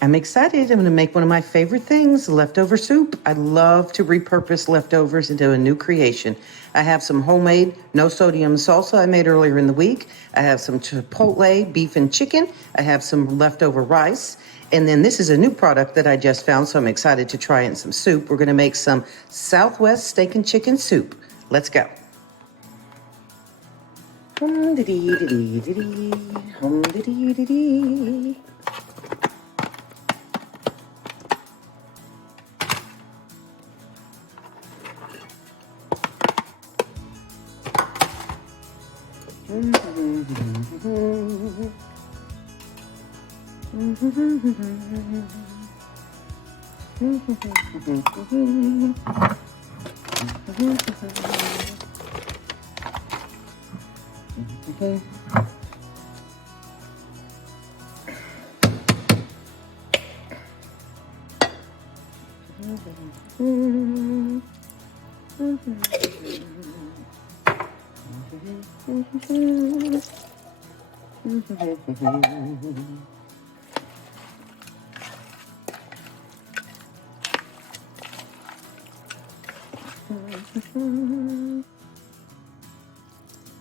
I'm excited. I'm going to make one of my favorite things, leftover soup. I love to repurpose leftovers into a new creation. I have some homemade no sodium salsa I made earlier in the week. I have some Chipotle beef and chicken. I have some leftover rice. And then this is a new product that I just found, so I'm excited to try it in some soup. We're going to make some Southwest steak and chicken soup. Let's go. Hum-de-dee-dee-dee-dee-dee. Hum-de-dee-dee-dee.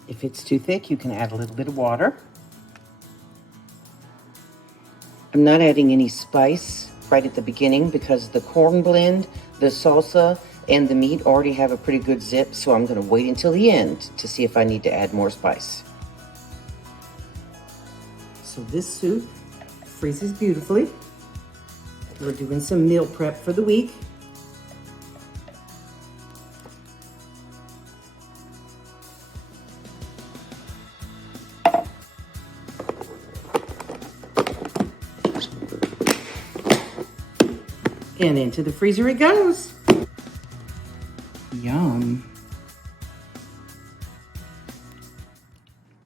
If it's too thick, you can add a little bit of water. I'm not adding any spice right at the beginning because the corn blend, the salsa, and the meat already have a pretty good zip, so I'm going to wait until the end to see if I need to add more spice. So this soup freezes beautifully. We're doing some meal prep for the week. And into the freezer it goes. Yum.